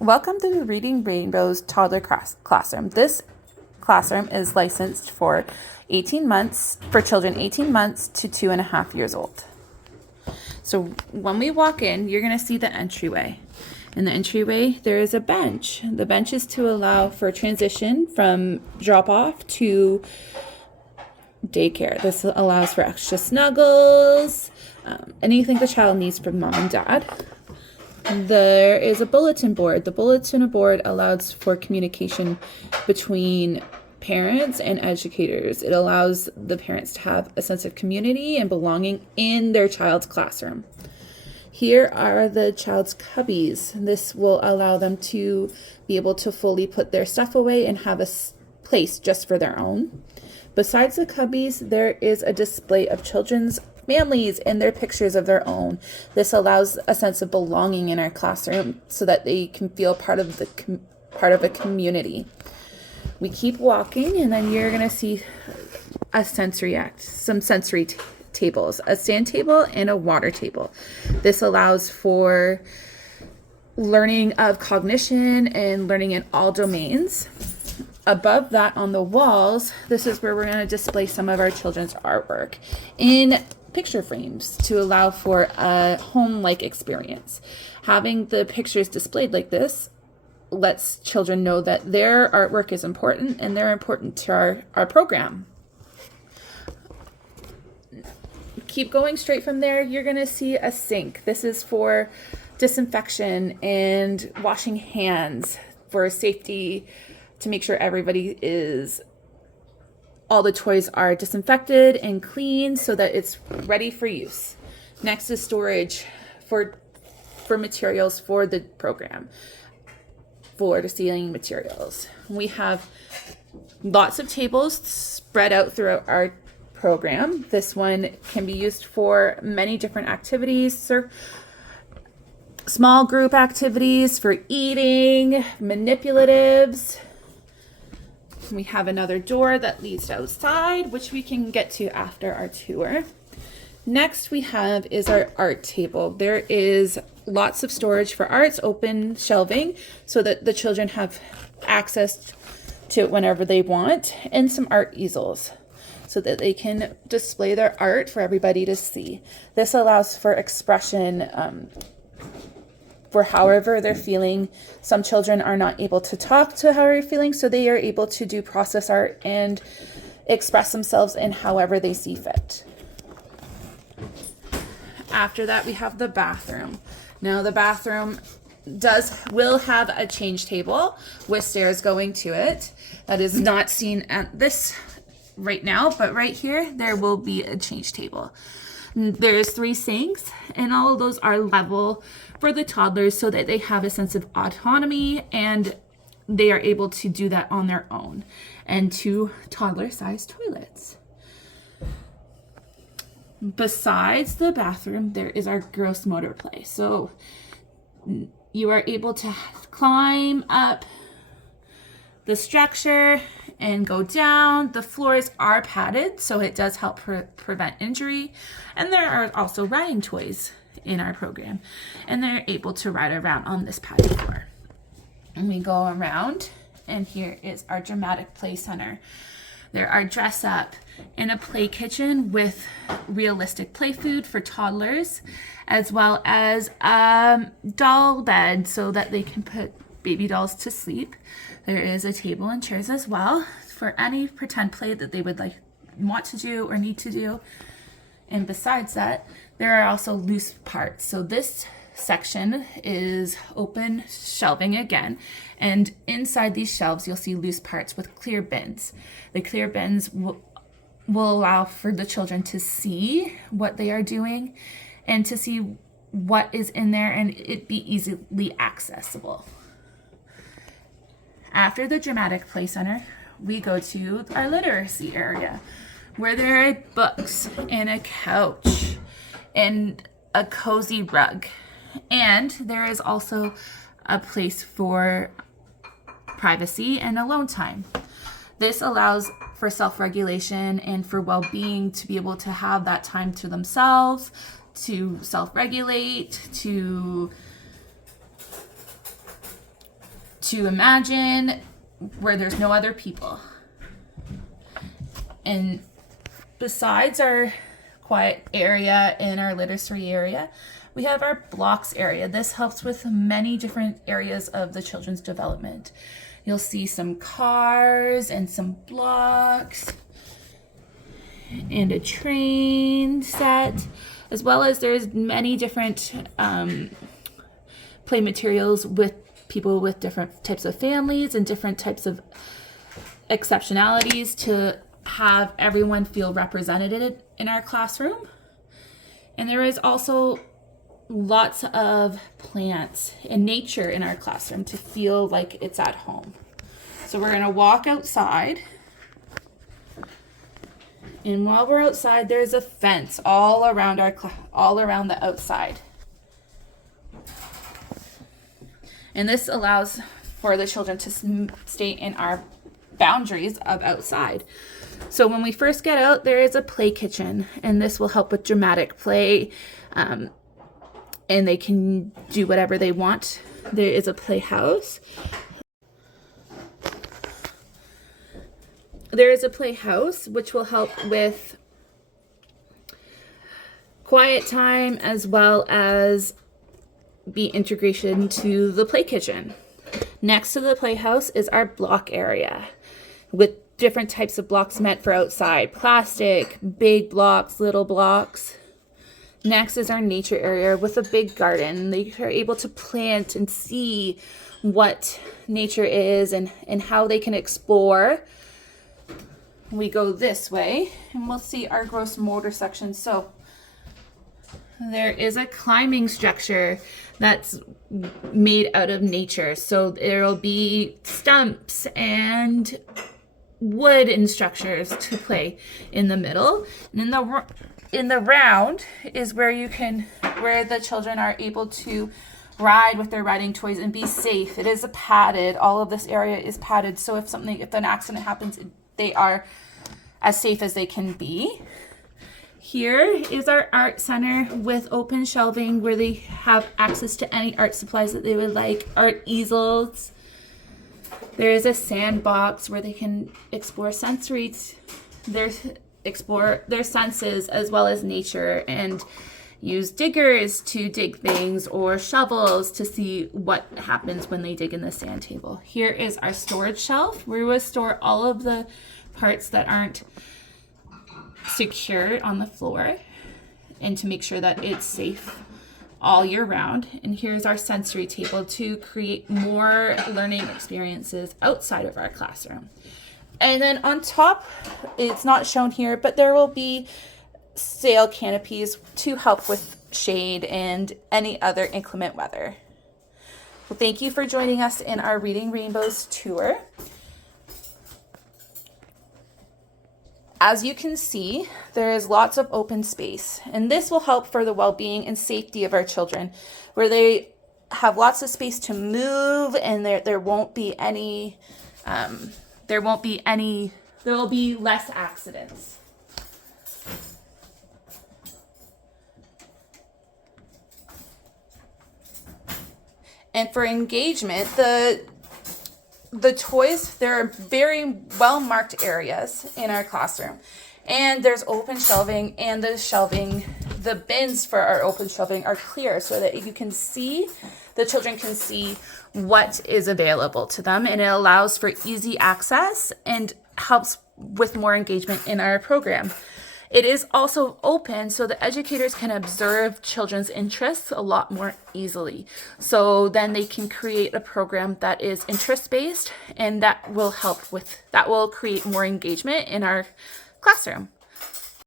Welcome to the Reading Rainbow's toddler classroom. This classroom is licensed for 18 months, for children 18 months to 2.5 years old. So when we walk in, you're going to see the entryway. In the entryway, there is a bench. The bench is to allow for transition from drop-off to daycare. This allows for extra snuggles, anything the child needs from mom and dad. There is a bulletin board. The bulletin board allows for communication between parents and educators. It allows the parents to have a sense of community and belonging in their child's classroom. Here are the child's cubbies. This will allow them to be able to fully put their stuff away and have a place just for their own. Besides the cubbies, there is a display of children's families and their pictures of their own. This allows a sense of belonging in our classroom so that they can feel part of a community. We keep walking, and then you're gonna see some sensory tables, a sand table and a water table. This allows for learning of cognition and learning in all domains. Above that on the walls, this is where we're going to display some of our children's artwork in picture frames to allow for a home-like experience. Having the pictures displayed like this lets children know that their artwork is important and they're important to our program. Keep going straight from there. You're going to see a sink. This is for disinfection and washing hands for safety, to make sure all the toys are disinfected and clean so that it's ready for use. Next is storage for materials for the program, floor to ceiling materials. We have lots of tables spread out throughout our program. This one can be used for many different activities, small group activities, for eating, manipulatives. We have another door that leads outside, which we can get to after our tour. Next we have is our art table. There is lots of storage for arts, open shelving, so that the children have access to it whenever they want, and some art easels so that they can display their art for everybody to see. This allows for expression for however they're feeling. Some children are not able to talk to how they're feeling, so they are able to do process art and express themselves in however they see fit. After that, we have the bathroom. Now the bathroom will have a change table with stairs going to it. That is not seen at this right now, but right here there will be a change table. There's 3 sinks, and all of those are level for the toddlers so that they have a sense of autonomy and they are able to do that on their own, and 2 toddler-sized toilets. Besides the bathroom, there is our gross motor play. So you are able to climb up the structure and go down. The floors are padded, so it does help prevent injury. And there are also riding toys in our program, and they're able to ride around on this padded floor. And we go around, and here is our dramatic play center. There are dress up and a play kitchen with realistic play food for toddlers, as well as a doll bed so that they can put baby dolls to sleep. There is a table and chairs as well for any pretend play that they would want to do or need to do. And besides that, there are also loose parts. So this section is open shelving again, and inside these shelves you'll see loose parts with clear bins. The clear bins will allow for the children to see what they are doing and to see what is in there, and it be easily accessible. After the dramatic play center, we go to our literacy area, where there are books and a couch and a cozy rug. And there is also a place for privacy and alone time. This allows for self-regulation and for well-being, to be able to have that time to themselves, to self-regulate, to to imagine where there's no other people. And besides our quiet area and our literacy area, we have our blocks area. This helps with many different areas of the children's development. You'll see some cars and some blocks and a train set, as well as there's many different play materials with people with different types of families and different types of exceptionalities to have everyone feel represented in our classroom. And there is also lots of plants and nature in our classroom to feel like it's at home. So we're going to walk outside. And while we're outside, there's a fence all around the outside. And this allows for the children to stay in our boundaries of outside. So when we first get out, there is a play kitchen, and this will help with dramatic play, and they can do whatever they want. There is a playhouse. There is a playhouse which will help with quiet time as well as be integration to the play kitchen. Next to the playhouse is our block area with different types of blocks meant for outside. Plastic, big blocks, little blocks. Next is our nature area with a big garden. They are able to plant and see what nature is and how they can explore. We go this way and we'll see our gross motor section. So there is a climbing structure that's made out of nature. So there will be stumps and wooden structures to play in the middle. And in the round is where the children are able to ride with their riding toys and be safe. It is padded. All of this area is padded. So if an accident happens, they are as safe as they can be. Here is our art center with open shelving where they have access to any art supplies that they would like, art easels. There is a sandbox where they can explore explore their senses as well as nature and use diggers to dig things or shovels to see what happens when they dig in the sand table. Here is our storage shelf where we will store all of the parts that aren't secure on the floor and to make sure that it's safe all year round. And here's our sensory table to create more learning experiences outside of our classroom. And then on top, it's not shown here, but there will be sail canopies to help with shade and any other inclement weather. Well, thank you for joining us in our Reading Rainbows tour. As you can see, there is lots of open space, and this will help for the well-being and safety of our children, where they have lots of space to move, and there will be less accidents. And for engagement, the toys, there are very well marked areas in our classroom, and there's open shelving, and the bins for our open shelving are clear so that the children can see what is available to them, and it allows for easy access and helps with more engagement in our program. It is also open so the educators can observe children's interests a lot more easily. So then they can create a program that is interest-based, and that will create more engagement in our classroom.